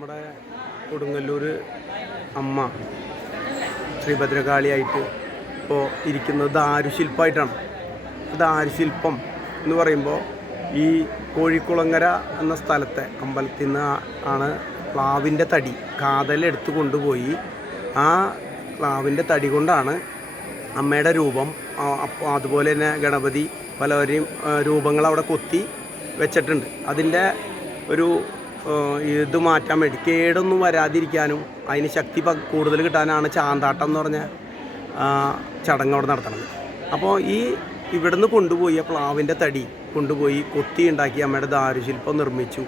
നമ്മുടെ കൊടുങ്ങല്ലൂർ അമ്മ ശ്രീഭദ്രകാളിയായിട്ട് ഇപ്പോൾ ഇരിക്കുന്നത് ദാരുശില്പമായിട്ടാണ്. ദാരുശില്പം എന്ന് പറയുമ്പോൾ ഈ കോഴിക്കുളങ്ങര എന്ന സ്ഥലത്തെ അമ്പലത്തിൽ നിന്ന് ആണ് പ്ലാവിൻ്റെ തടി കാതലെടുത്ത് കൊണ്ടുപോയി ആ പ്ലാവിൻ്റെ തടി കൊണ്ടാണ് അമ്മയുടെ രൂപം, അതുപോലെ തന്നെ ഗണപതി പലവരെയും രൂപങ്ങൾ അവിടെ കൊത്തി വെച്ചിട്ടുണ്ട്. അതിൻ്റെ ഒരു ഇത് മാറ്റാൻ വേണ്ടി കേടൊന്നും വരാതിരിക്കാനും അതിന് ശക്തി കൂടുതൽ കിട്ടാനാണ് ചാന്താട്ടം എന്ന് പറഞ്ഞ ചടങ്ങ് അവിടെ നടത്തുന്നത്. അപ്പോൾ ഇവിടുന്ന് കൊണ്ടുപോയി പ്ലാവിൻ്റെ തടി കൊണ്ടുപോയി കൊത്തി ഉണ്ടാക്കി അമ്മയുടെ ദാരുശില്പം നിർമ്മിച്ചു.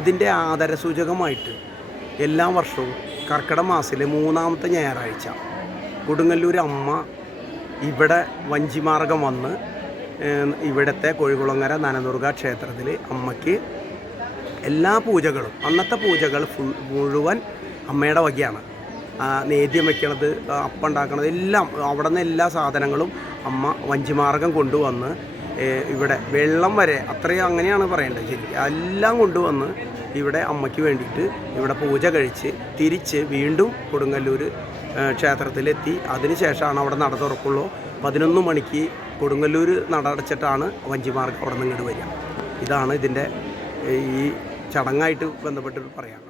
അതിൻ്റെ ആദരസൂചകമായിട്ട് എല്ലാ വർഷവും കർക്കിടക മാസത്തിലെ 3-ാമത്തെ ഞായറാഴ്ച കൊടുങ്ങല്ലൂർ അമ്മ ഇവിടെ വഞ്ചിമാർഗം വന്ന് ഇവിടുത്തെ കോഴിക്കുളങ്ങര നനദുർഗ ക്ഷേത്രത്തിൽ അമ്മയ്ക്ക് എല്ലാ പൂജകളും, അന്നത്തെ പൂജകൾ മുഴുവൻ അമ്മയുടെ വകയാണ്. നേദ്യം വയ്ക്കണത്, അപ്പം ഉണ്ടാക്കണത് എല്ലാം അവിടെ നിന്ന് എല്ലാ സാധനങ്ങളും അമ്മ വഞ്ചിമാർഗം കൊണ്ടുവന്ന് ഇവിടെ വെള്ളം വരെ അത്രയും അങ്ങനെയാണ് പറയേണ്ടത്. ശരി, എല്ലാം കൊണ്ടുവന്ന് ഇവിടെ അമ്മയ്ക്ക് വേണ്ടിയിട്ട് ഇവിടെ പൂജ കഴിച്ച് തിരിച്ച് വീണ്ടും കൊടുങ്ങല്ലൂർ ക്ഷേത്രത്തിലെത്തി. അതിനുശേഷമാണ് അവിടെ നട തുറക്കുള്ളൂ. 11 മണിക്ക് കൊടുങ്ങല്ലൂർ നട അടച്ചിട്ടാണ് വഞ്ചിമാർഗം അവിടെ നിന്ന് ഇങ്ങോട്ട് വരിക. ഇതാണ് ഇതിൻ്റെ ഈ ചടങ്ങായിട്ട് ബന്ധപ്പെട്ട് പറയാം.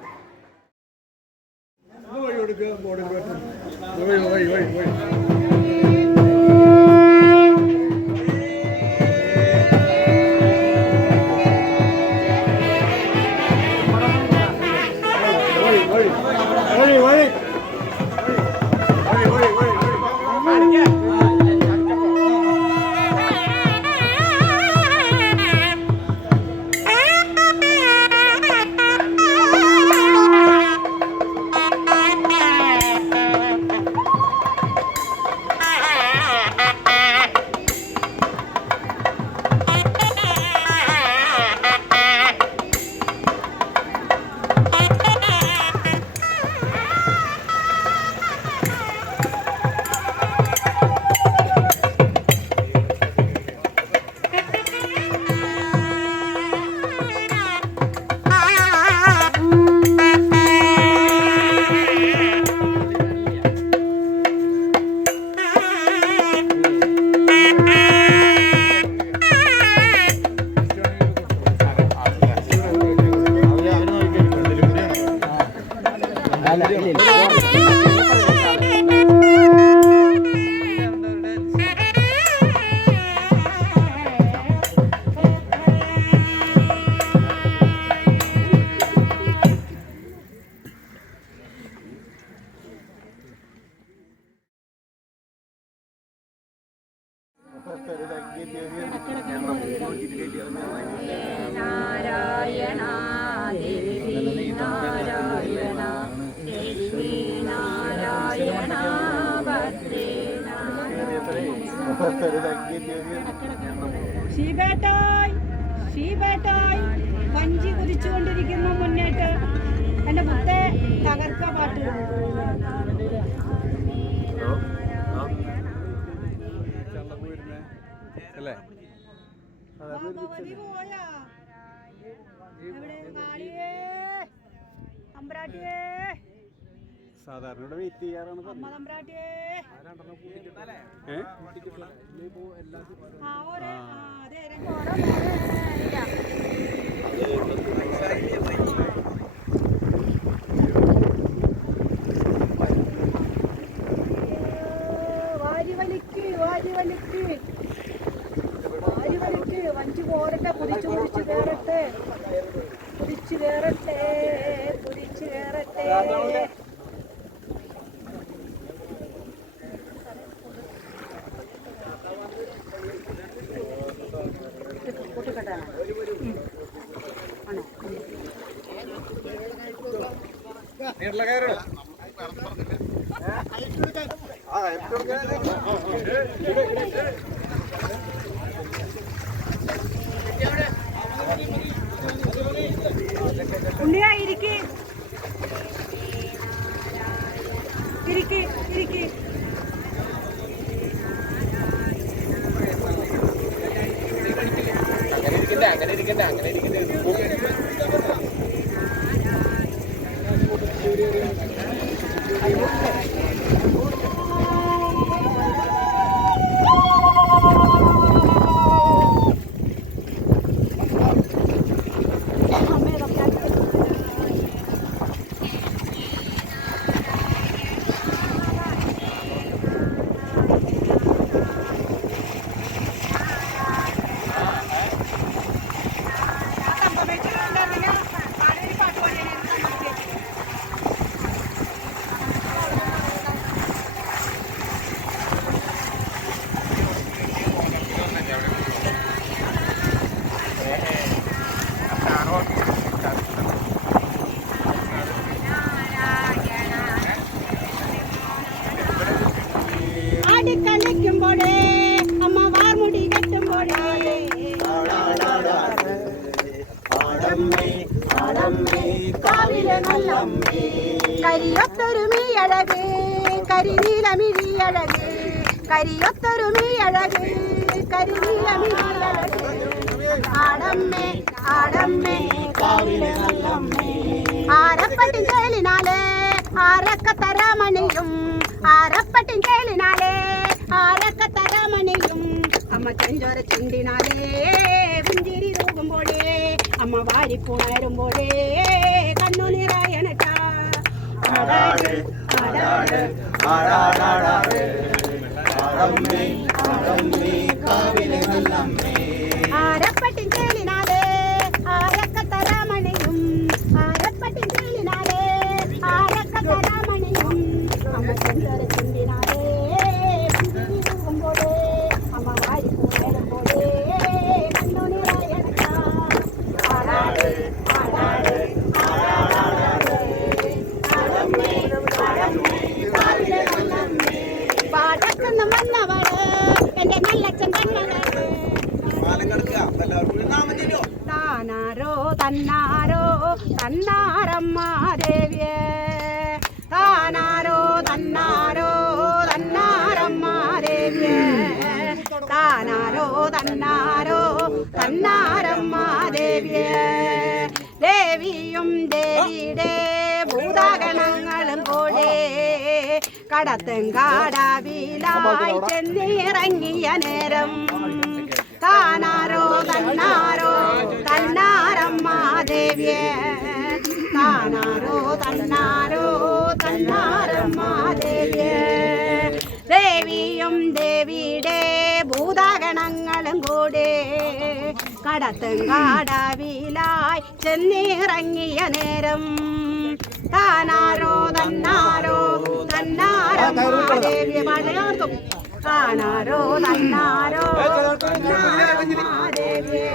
ഷീബേട്ടായി വഞ്ചി കുതിച്ചുകൊണ്ടിരിക്കുന്നു മുന്നേറ്റ്. എൻ്റെ മുത്തേ തകർക്ക പാട്ട് സാധാരണ ഇവിടെ വെയിറ്റ് ചെയ്യാറാണ്. വഞ്ചി പോരട്ടെ, കുതിച്ചു കുതിച്ചു കയറട്ടെ, കുതിച്ചു കയറട്ടെ, കുതിച്ചു കയറട്ടെ. ഉണ്ണിയാ ഇരിക്ക് ഇരിക്ക് ഇരിക്ക്. അങ്ങനെ ഇരിക്കണ്ട. അഴക് കരിയൊത്തൊരു മീയഴക് കരിനീല മീയഴക് ആടമ്മേ ആടമ്മേ കാവിലെ നല്ലമ്മേ ആരപ്പട്ടിൻ ചേലിനാലേ ആരക്ക തരാമണിയും ആരപ്പട്ടിൻ ചേലിനാലേ ആരക്ക തരാമണിയും അമ്മ ചെഞ്ചോര ചുണ്ടിനാലേ പുഞ്ചിരി തൂകുമ്പോഴേ അമ്മ വാരിപ്പുണരുമ്പോഴേ കണ്ണു നിറയണട്ടാ ആടാട് ആടാട് ആടാടാടാട് ആടമ്മേ ആടമ്മേ കാവിലെ നല്ലമ്മേ ആരപ്പട്ടിൻ ചേലിനാലേ ആരക്ക തരാമണിയും ആരപ്പട്ടിൻ ചേലിനാലേ ആരക്ക തരാമണിയും അമ്മ ചെഞ്ചോര ചുണ്ടിനാലേ പുഞ്ചിരി തൂകുമ്പോഴേ അമ്മ വാരിപ്പുണരുമ്പോഴേ കണ്ണു നിറയണട്ടാ ആടാട് ആടാട് ആടാടാടാട് ആടമ്മേ ആടമ്മേ കാവിലെ നല്ലമ്മേ പാടക്കുന്ന വന്നവള് എന്റെ നല്ലച്ഛൻ കണ്ണവള് താനാരോ തന്നാരോ തന്നാരമ്മ ദേവിയേ താനാരോ തന്നാരോ തന്നാരമ്മ ദേവിയേ താനാരോ തന്നാരോ തന്നാരമ്മ ദേവിയേ ദേവിയും ദേവിയുടെ ഭൂതഗണങ്ങളും കൂടെ കടത്തുംകാടാവിലായി ചെന്നിറങ്ങിയ നേരം താനാരോ തന്നാരോ തന്നാരമ്മ ദേവിയേ താനാരോ തന്നാരോ തന്നാരമ്മ ദേവിയേ ദേവിയും ദേവിയുടെ ഭൂതഗണങ്ങളും കൂടെ കടത്തുംകാടാവിലായി ചെന്നിറങ്ങിയ നേരം താനാരോ തന്നാരോ തന്നാരമ്മ ദേവിയെ പാടും താനാരോ തന്നാരോ തന്നാരമ്മ ദേവിയെ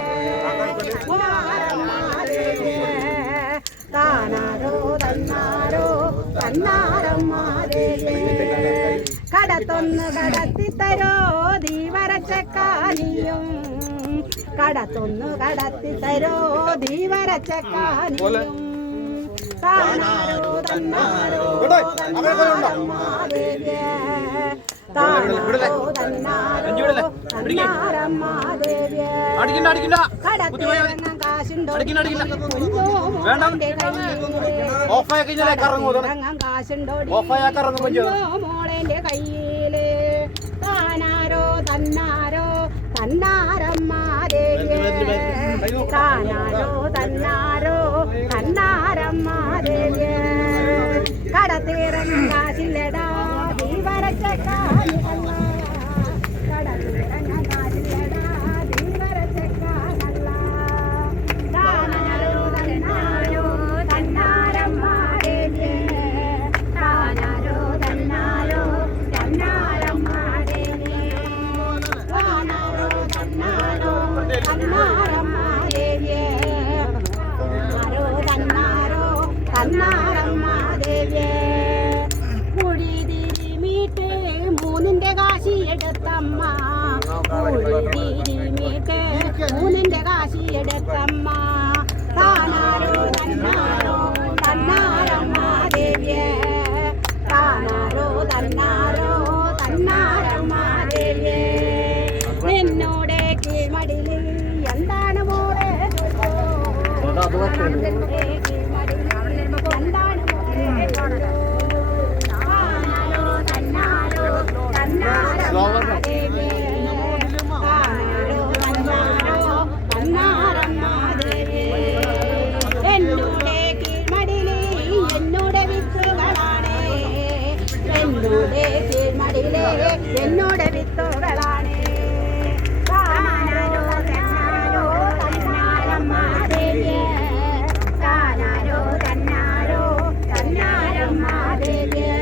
താനാരോ തന്നാരോ തന്നാരമ്മ ദേവിയെ കടത്തൊന്ന് കടത്തിത്തരോ ദീവരച്ചക്കാനിയും കടത്തൊന്ന് കടത്തിത്തരോ ദീവരച്ചക്കാനിയും താനാരോ തന്നാരോ തന്നാരമ്മ ദേവിയെ താനാരോ തന്നാരോ തന്നാരമ്മ ദേവിയെ കടത്തിറങ്ങാൻ കാശുണ്ടോ ഇറങ്ങാൻ കാശുണ്ടോ മോളെന്റെ കയ്യില് താനാരോ തന്നാരോ തന്നാരമ്മ ദേവിയെ താനാരോ തന്നാരോ തന്നാരമ്മ ദേവിയെ കടത്തിറങ്ങാൻ കാശില്ലടാ ദീവരച്ചക്കാനല്ല കടത്തിറങ്ങാൻ കാശില്ലടാ ദീവരച്ചക്കാനല്ല താനാരോ തന്നാരോ തന്നാരമ്മ ദേവിയെ താനാരോ തന്നാരോ തന്നാരമ്മ ദേവിയെ താനാരോ തന്നാരോ തന്നാരമ്മ ദേവിയെ താനാരോ തന്നാരോ തന്നാരമ്മ ദേവിയെ കുഴി തിരിമീട്ട് മൂന്നിന്റെ കാശി എടുത്തമ്മ കുഴി തിരിമീട്ട് മൂന്നിന്റെ കാശി എടുത്തമ്മ താനാരോ തന്നാരോ തന്നാരമ്മ ദേവിയെ താനാരോ തന്നാരോ തന്നാരമ്മ ദേവിയെ നിന്നോടെ കീഴ്മടിയിൽ എന്താണ് മോളെ എന്താണ് താനാരോ തന്നാരോ തന്നാരമ്മ ദേവിയെ താനാരോ തന്നാരോ തന്നാരമ്മ ദേവിയെ എന്നോടെ കീഴ്മടിയിലെ എന്നോടെ വിത്തുകളാണ് എന്നോടെ കീഴ്മടിയിലെ എന്നോടെ വിത്തുകളാണ് താനാരോ തന്നാരോ തന്നാരമ്മ ദേവിയെ താനാരോ തന്നാരോ തന്നാരമ്മ ദേവിയെ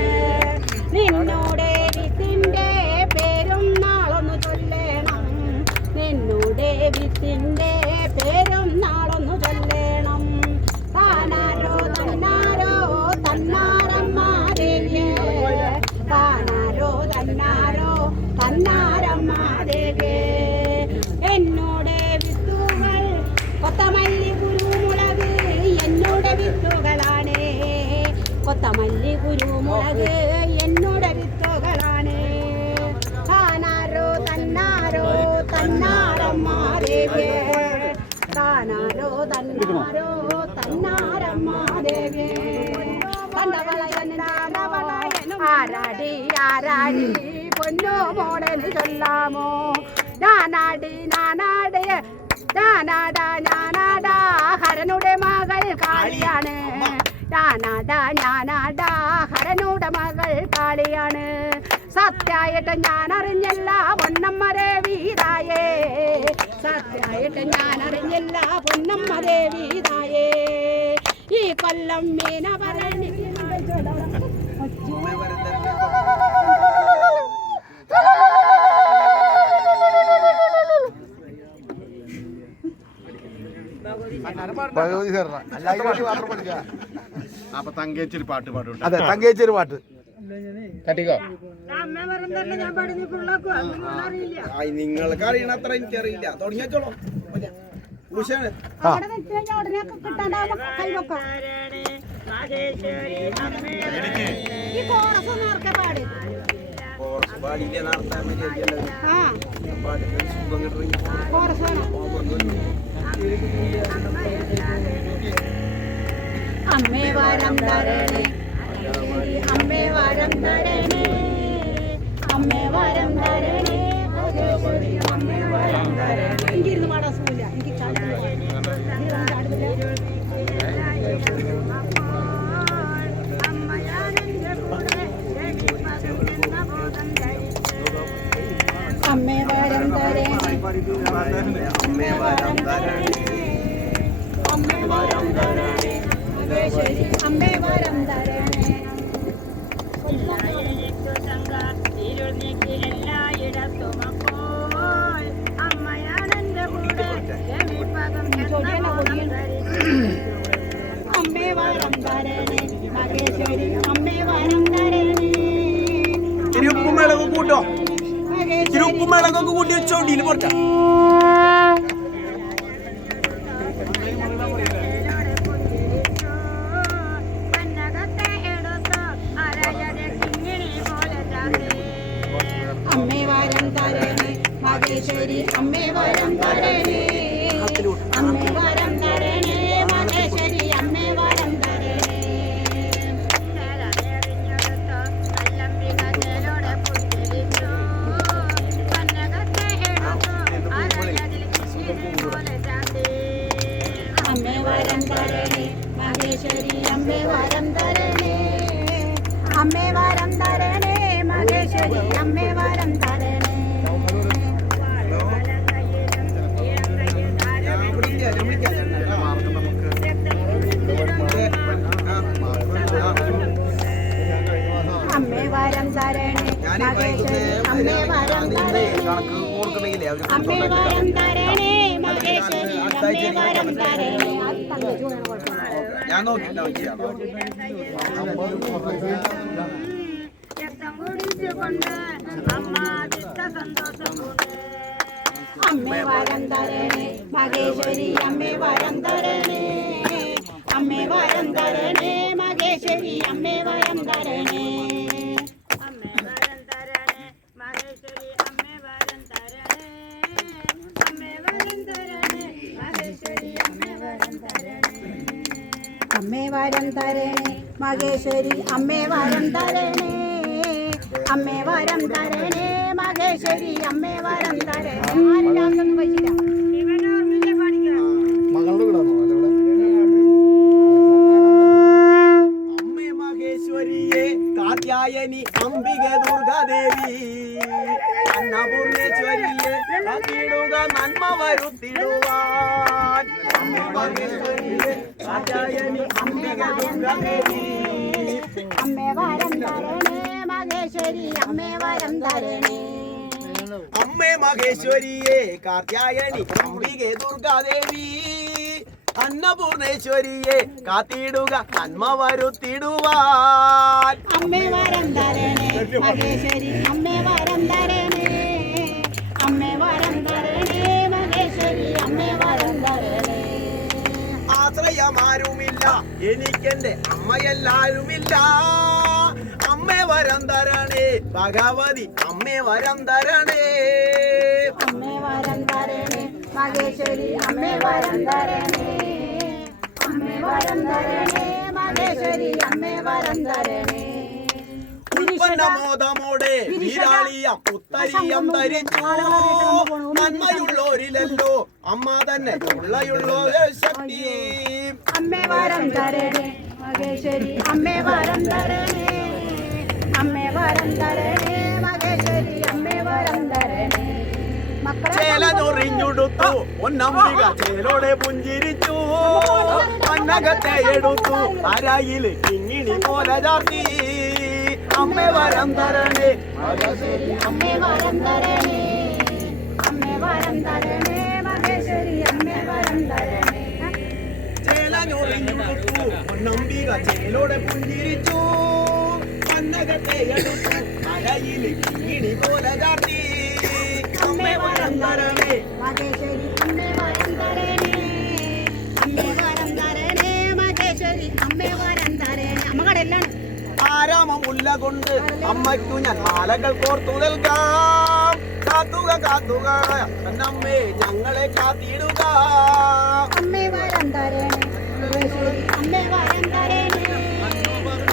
നിന്നോടെ വിത്തിന്റെ പേരും നാളൊന്നു ചൊല്ലേണം നിന്നോടെ വിത്തിന്റെ പേരും നാളൊന്നു ചൊല്ലേണം താനാരോ തന്നാരോ തന്നാരമ്മ ദേവിയെ താനാരോ തന്നാരോ തന്നാരമ്മ ദേവിയെ എന്നോടെ വിത്തുകൾ കൊത്തമല്ലി കുരുമുളക് എന്നോടെ വിത്തുകളാണ് കൊത്തമല്ലി കുരുമുളക് എന്നോടെ വിത്തുകളാണ് ആരാടി പൊന്നു മോടന് ചൊല്ലാമോ ഞാനാടി ഞാനാട് ഞാനാടാ ഞാനാടാ ഹരനുടെ മകൾ കാളിയാണ് ഞാനാടാ ഞാനാടാ ഹരനുടെ മകൾ കാളിയാണ് സത്യായിട്ട് ഞാൻ അറിഞ്ഞല്ല പൊന്നമ്മരെ വീരായേ സത്യായിട്ട് ഞാൻ അറിഞ്ഞല്ല പൊന്നമ്മരെ വീരായേ ഈ കൊല്ലം മീന ഭരണി അപ്പൊ തങ്കേച്ചൊരു പാട്ട് പാടുണ്ട്. അതെ, തങ്കേച്ചൊരു പാട്ട് നിങ്ങൾക്ക് അറിയണ അത്ര എനിക്കറിയില്ല. തുടങ്ങിയോളൂ. അമ്മേ വാരം തരണേ അമ്മേ വാരം തരണേ അമ്മേ വാരം തരണേ അമ്മേ വാരം തരണേ എനിക്കിരുന്ന് പാടാൻ സുഖമില്ല. എനിക്ക് അമ്മേ വാരം തരണേ അമ്മേ വാരം തരണേ അമ്മേ വാരം തരണേ അമ്മേ വാരം തരണേ അമ്മേ വാരം തരണേ മഹേശ്വരി അമ്മേ വാരം തരണേ ഉപ്പുമിളകൊക്കെ കൂട്ടോ. ഉപ്പുമിളകൊക്കെ കൂട്ടി വെച്ചോണ്ടിയിൽ പൊറക്കാം. അമ്മേ വാരം തരണേ മഹേശ്വരി അമ്മേ വാരം തരണേ അമ്മേ വാരം തരണേ മഹേശ്വരി അമ്മേ വാരം തരണേ അമ്മേ വാരം തരണേ മഹേശ്വരി അമ്മേ വാരം തരണേ അമ്മേ വാരം തരണേ മഹേശ്വരി അമ്മേ വാരം തരണേ അമ്മേ വാരം തരണേ മഹേശ്വരി അമ്മേ വാരം തരണേ അമ്മേ വാരം തരണേ മഹേശ്വരി അമ്മേ വാരം തരണേ ഞാൻ നോക്കില്ല. അമ്മേ വാരം തരണേ മഹേശ്വരി അമ്മേ വാരം തരണേ അമ്മേ വാരം തരണേ മഹേശ്വരി അമ്മേ വാരം തരണേ അമ്മേ വാരം തരണേ മഹേശ്വരി അമ്മേ വാരം തരണേ അമ്മേ വാരം തരണേ മഹേശ്വരി അമ്മേ വാരം തരണേ അമ്മേ വാരം തരണേ മഹേശ്വരി അമ്മേ വാരം തരണേ അമ്മേ വാരം തരണേ മഹേശ്വരി അമ്മേ വാരം തരണേ ആരെല്ലാതൊന്നും കഴിച്ചില്ല അമ്മേ മഹേശ്വരിയെ കാത്യായനി അംബിക ദുർഗാദേവി അന്നപൂർണേശ്വരിയെ കാത്തിടുക നന്മ വരുത്തിടുവാൻ അമ്മേ മഹേശ്വരിയെ കാത്യായനി അംബിക ദുർഗാദേവി അമ്മേ വാരം തരണേ മഹേശ്വരി അമ്മേ വാരം തരണേ അമ്മേ മഹേശ്വരിയെ കാത്യായനി അംബികെ ദുർഗാദേവി അന്നപൂർണേശ്വരിയെ കാത്തിടുക നന്മ വരുത്തിടുവാൻ അമ്മേ വാരം തരണേ മഹേശ്വരി അമ്മേ വാരം തരണേ അമ്മേ വാരം തരണേ മഹേശ്വരി അമ്മേ വാരം തരണേ ആശ്രയമാരുമില്ല എനിക്കെന്റെ അമ്മയെല്ലാരുമില്ല അമ്മേ വരം തരണേ ഭഗവതി അമ്മേ വരം തരണേ അമ്മേ വാരം തരണേ മഹേശ്വരി അമ്മേ വാരം തരണേ അമ്മേ വാരം തരണേ മഹേശ്വരി അമ്മേ വാരം തരണേ ഉൽപ്പന്ന വീണമോദമോടെ വീരാളിയം ഉത്തരീയം ധരിച്ചു നന്മയുള്ളോരിലല്ലോ അമ്മ തന്നെ ഉള്ളയുള്ളോ ശക്തി. അമ്മേ വരം തരണേ മഹേശ്വരി അമ്മേ വരം തരണേ അമ്മേ വരം തരണേ മഹേശ്വരി അമ്മേ വരം തരണേ. ചേല ചൊറിഞ്ഞുടുത്തു ഒന്നംബിക ചേലോടെ പുഞ്ചിരിച്ചു അന്നകത്തെ എടുത്തു അരയില് കിങ്ങിണി പോലെ ചാർത്തി. അമ്മേ വരം തരണേ മഹേശ്വരി അമ്മേ വരം തരണേ അമ്മേ വരം തരണേ മഹേശ്വരി അമ്മേ വരം തരണേ. ചേല ചൊറിഞ്ഞുടുത്തു ഒന്നംബിക ചേലോടെ പുഞ്ചിരിച്ചു അന്നകത്തെ എടുത്തു അരയില് കിങ്ങിണി പോലെ ചാർത്തി. അമ്മേ വരം തരണേ മഹേശ്വരി അമ്മേ വരം തരണേ അമ്മേ വരം തരണേ മഹേശ്വരി അമ്മേ വരം തരണേ. അമ്മ കടയിലാണ്. ആരാമമുല്ല കൊണ്ട് അമ്മയ്ക്കു ഞാൻ മാലകൾ കോർത്തു നൽകാം. കാത്തുക കാത്തുക അന്നമ്മേ ഞങ്ങളെ കാത്തിടുക. അമ്മേ വരം തരണേ മഹേശ്വരി അമ്മേ വരം തരണേ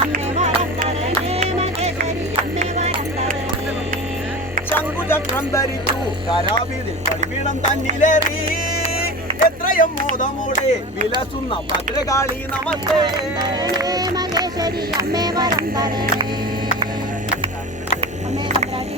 അമ്മേ വരം തരണേ മഹേശ്വരി അമ്മേ വരം തരണേ. ശംഖുചക്രം ധരിച്ചു കരാവിതിൽ പടിപീഠം തന്നിലേറി എത്രയും മോദമോടെ വിലസുന്ന ഭദ്രകാളി നമസ്തേ. മഹേശ്വരി അമ്മേ വരം തരണേ അമ്മേ ഭദ്രാടി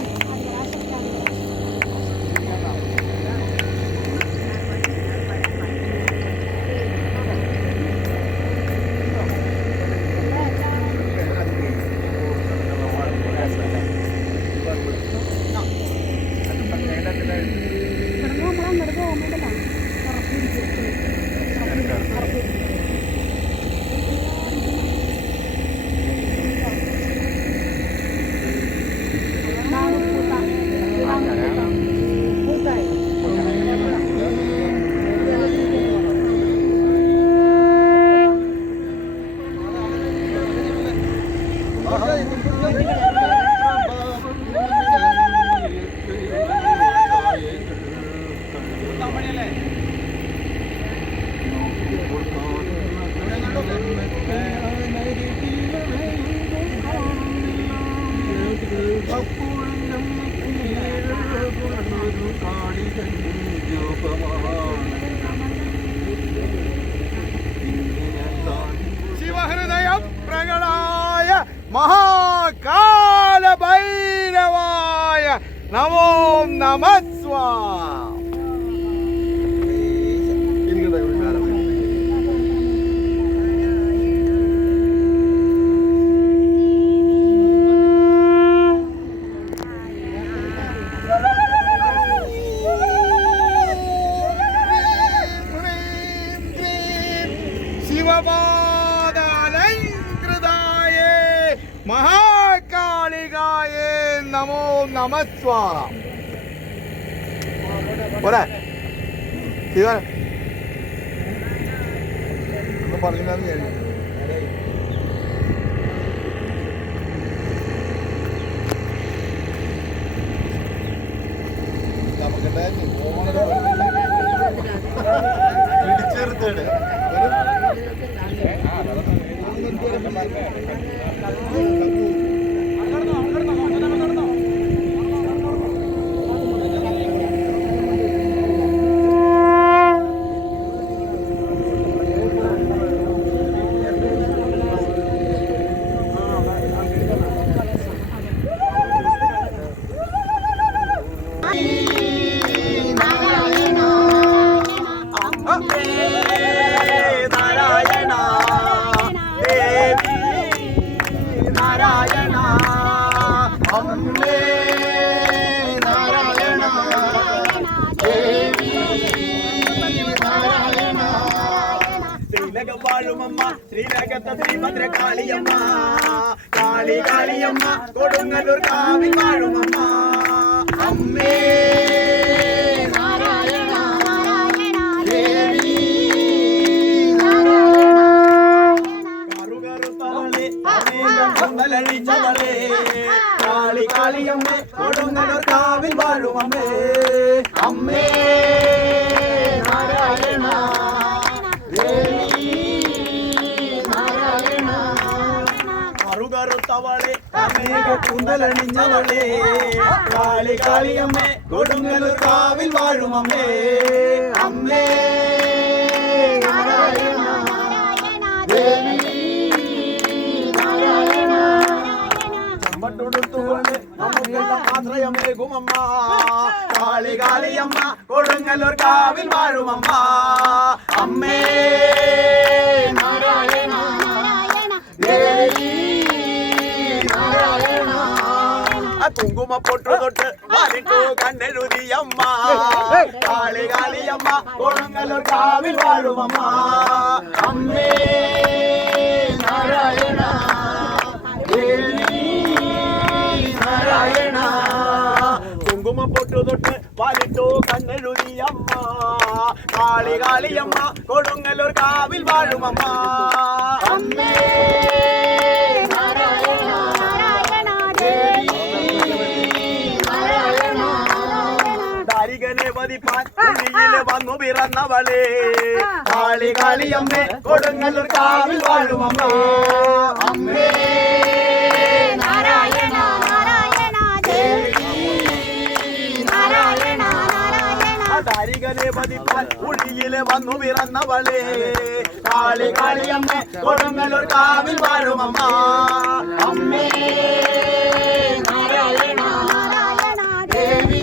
ശിവഹൃദയം പ്രകടായ മഹാകാല ഭൈരവായ നമോ നമസ്വാ. ശിവപാദാലങ്കൃതായേ മഹാകാളികായേ നമോ നമസ്വാ. പോരെ ശിവ പറഞ്ഞില്ലാന്ന് ഞാൻ പിടിച്ചെടുത്തേട് വാഴുമമ്മ ശ്രീരകത്തെ ശ്രീഭദ്രകാളിയമ്മ കാളി കാളിയമ്മ കൊടുങ്ങല്ലൂർ കാവിൽ വാഴുമമ്മ അമ്മേ നാരായണ നാരായണ ദേവി കറുകറുത്തവളെ അമേഘമലഴിച്ചവളെ കാളി കാളിയമ്മ കൊടുങ്ങല്ലൂർ കാവിൽ വാഴുമമ്മേ അമ്മേ നാരായണ കറുകറുത്തവളെ കൂന്തലണിഞ്ഞവളേ കാളി കാളിയമ്മേ കൊടുങ്ങല്ലൂർ കാവിൽ വാഴുമമ്മേ അമ്മേ നാരായണ ദേവി ചെമ്പട്ടുടുത്തുകൊണ്ട് നമുക്കുള്ള ആശ്രയമേകുമമ്മ കാളി കാളിയമ്മ കൊടുങ്ങല്ലൂർ കാവിൽ വാഴുമമ്മ അമ്മേ നാരായണ ദേവി നാരായണ കുങ്കുമ പൊട്ടു തൊട്ട് വാലിട്ടു കണ്ണെഴുതിയമ്മ കാളി കാളിയമ്മ കൊടുങ്ങല്ലൂർ കാവിൽ വാഴുമമ്മ അമ്മേ നാരായണ ദേവി നാരായണ കുങ്കുമ പൊട്ടു തൊട്ട് വാലിട്ടു കണ്ണെഴുതിയമ്മ കാളി കാളിയമ്മ കൊടുങ്ങല്ലൂർ കാവിൽ വാഴുമമ്മ അമ്മേ നാരായണ ദാരികനെ വധിപ്പാൻ കുഴിയില് വന്നു പിറന്നവളേ കാളി കാളിയമ്മേ കൊടുങ്ങല്ലൂർ കാവിൽ വാഴുമമ്മ അമ്മേ നാരായണ ദേവി നാരായണ ദാരികനെ വധിപ്പാൻ കുഴിയില് വന്നു പിറന്നവളേ കാളി കാളിയമ്മേ കൊടുങ്ങല്ലൂർ കാവിൽ വാഴുമമ്മ അമ്മേ നാരായണ ദേവി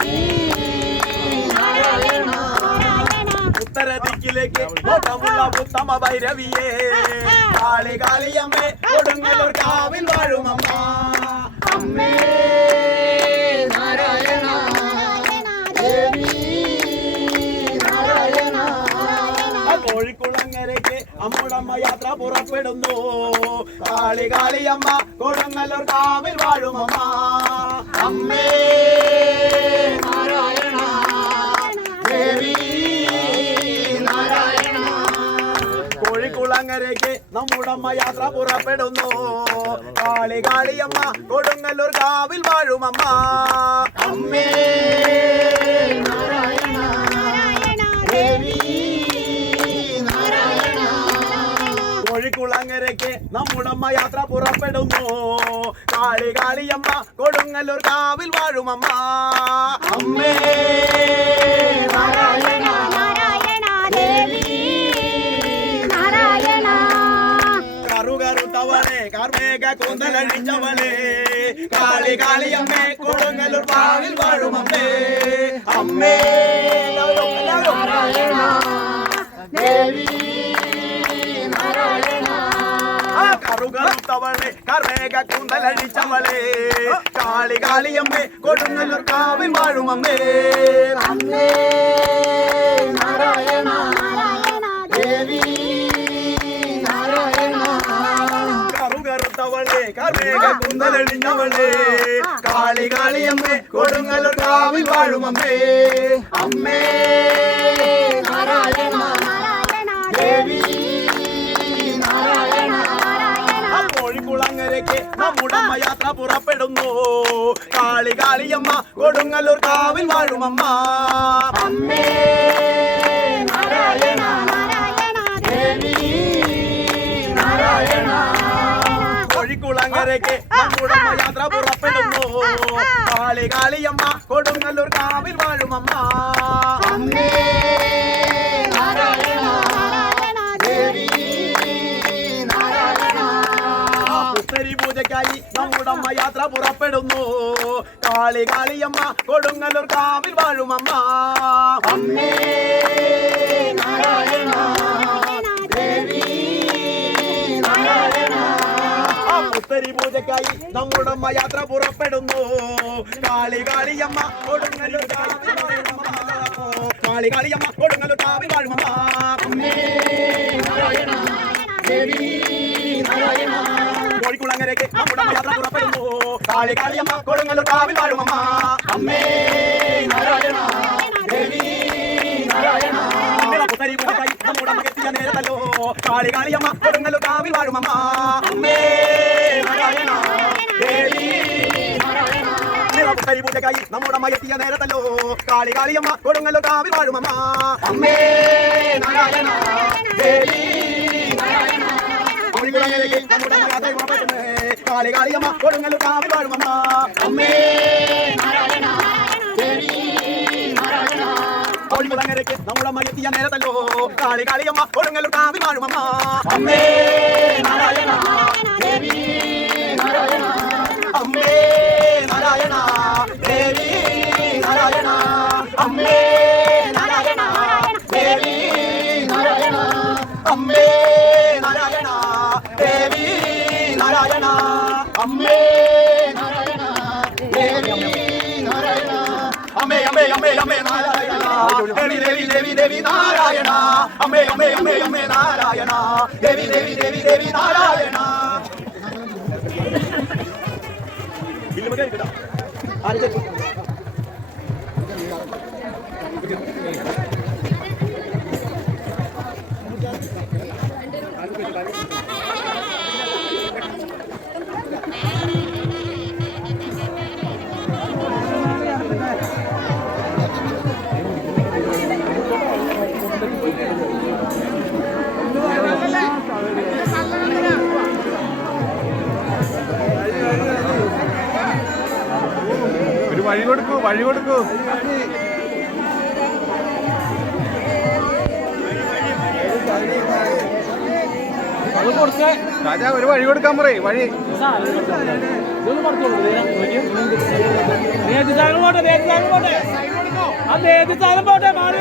ഉത്തരദിക്കിലേക്ക് ഓട്ടമുള്ള ഉത്തമ ഭൈരവിയേ കാളി കാളിയമ്മേ കൊടുങ്ങല്ലൂർ കാവിൽ വാഴുമമ്മ അമ്മേ നാരായണ ദേവി നാരായണ കോഴിക്കുളങ്ങരയ്ക്ക് അമ്മൂടമ്മ യാത്ര പുറപ്പെടുന്നു കാളി കാളിയമ്മ കൊടുങ്ങല്ലൂർ കാവിൽ വാഴുമമ്മ അമ്മേ നാരായണ ദേവി നാരായണ കോഴിക്കുളങ്ങരയ്ക്ക് നമ്മുടമ്മ യാത്ര പുറപ്പെടുന്നു കാളി കാളിയമ്മ കൊടുങ്ങല്ലൂർ കാവിൽ വാഴുമമ്മ അമ്മേ നാരായണ ദേവി നാരായണ കോഴിക്കുളങ്ങരയ്ക്ക് നമ്മുടമ്മ യാത്ര പുറപ്പെടുന്നു കാളി കാളിയമ്മ കൊടുങ്ങല്ലൂർ കാവിൽ വാഴുമമ്മ അമ്മേ നാരായണ ദേവി നാരായണ കറുകറുത്തവളെ കാർമേഘ കൂന്തലഴിച്ചവളെ കാളി കാളിയമ്മേ കൊടുങ്ങല്ലൂർ കാവിൽ വാഴുമമ്മേ അമ്മേ നാരായണ ദേവി നാരായണ കറുകറുത്തവളെ കാർമേഘ കൂന്തലഴിച്ചവളെ കാളി കാളിയമ്മേ കൊടുങ്ങല്ലൂർ കാവിൽ വാഴുമമ്മേ അമ്മേ നാരായണ ദേവി നാരായണ കറുകറുത്തവളെ കാർമേഘ കൂന്തലഴിഞ്ഞവളെ കാളി കാളിയമ്മേ കൊടുങ്ങല്ലൂർ കാവിൽ വാഴുമമ്മേ അമ്മേ നാരായണ ദേവി നാരായണ കോഴിക്കുളങ്ങരയ്ക്ക് നമ്മുടമ്മ യാത്ര പുറപ്പെടുന്നു കാളി കാളിയമ്മ കൊടുങ്ങല്ലൂർ കാവിൽ വാഴുമമ്മ അമ്മേ നാരായണ ദേവി നാരായണ കോഴിക്കുളങ്ങരയ്ക്ക് നമ്മുടമ്മ യാത്ര പുറപ്പെടുന്നു കാളി കാളിയമ്മ കൊടുങ്ങല്ലൂർ കാവിൽ വാഴുമമ്മ അമ്മേ നാരായണ ദേവി നാരായണ പുത്തരി പൂജയ്ക്കായി നമ്മുടമ്മ യാത്ര പുറപ്പെടുന്നു കാളി കാളിയമ്മ കൊടുങ്ങല്ലൂർ കാവിൽ വാഴുമമ്മ അമ്മേ നാരായണ ദേവി നാരായണ പുത്തരി പൂജയ്ക്കായി നമ്മുടമ്മ യാത്ര പുറപ്പെടുന്നു കാളി കാളിയമ്മ കൊടുങ്ങല്ലൂർ കാവിൽ വാഴുമമ്മ കാളി കാളിയമ്മ കൊടുങ്ങല്ലൂർ കാവിൽ വാഴുമമ്മ അമ്മേ നാരായണ ദേവി നാരായണ കോഴിക്കുളങ്ങരയ്ക്ക് നമ്മുടമ്മ യാത്ര പുറപ്പെടുന്നു കാളി കാളിയമ്മ കൊടുങ്ങല്ലൂർ കാവിൽ വാഴുമമ്മ അമ്മേ നാരായണ ദേവി നാരായണ പുത്തരി പൂജയ്ക്കായി നമ്മുടമ്മ എത്തിയ നേരത്തല്ലോ കാളി കാളിയമ്മ കൊടുങ്ങല്ലൂർ കാവിൽ വാഴുമമ്മ അമ്മേ നാരായണ ദേവി നാരായണ പുത്തരി പൂജയ്ക്കായി നമ്മുടമ്മ എത്തിയ നേരത്തല്ലോ കാളി കാളിയമ്മ കൊടുങ്ങല്ലൂർ കാവിൽ വാഴുമമ്മ അമ്മേ നാരായണ ദേവി നാരായണ കോഴിക്കുളങ്ങരയ്ക്ക് നമ്മുടെ ദൈവമേ കാളി കാളിയമ്മ കൊടുങ്ങല്ലൂർ കാവിൽ വാഴുമമ്മ അമ്മേ നാരായണ ദേവി നാരായണ കോഴിക്കുളങ്ങരയ്ക്ക് നമ്മുടെ മഴത്തിയ നേരത്തല്ലോ കാളി കാളിയമ്മ കൊടുങ്ങല്ലൂർ കാവിൽ വാഴുമമ്മ അമ്മേ നാരായണ ദേവി നാരായണ അമ്മേ നാരായണ ദേവി നാരായണ അമ്മേ നാരായണ ദേവി നാരായണ അമ്മേ നാരായണ ദേവി നാരായണ അമ്മേ നാരായണ ദേവി നാരായണ അമ്മേ അമ്മേ അമ്മേ അമ്മേ നാരായണ ദേവി ദേവി ദേവി ദേവി നാരായണ അമ്മേ അമ്മേ അമ്മേ അമ്മേ നാരായണ ദേവി ദേവി ദേവി ദേവി നാരായണ ഒരു വഴി കൊടുക്കൂ, വഴി കൊടുക്കൂ. രാജാ ഒരു വഴി കൊടുക്കാൻ പറയും. വഴി പോട്ടെ മാറി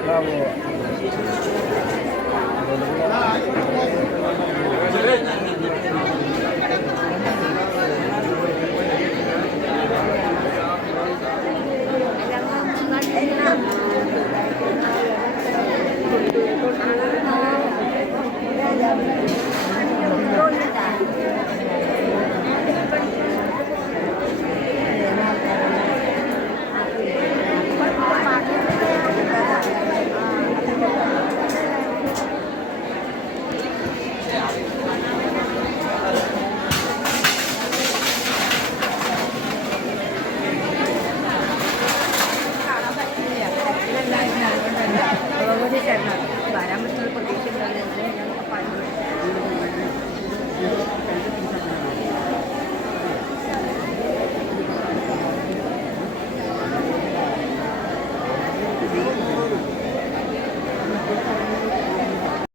Bravo.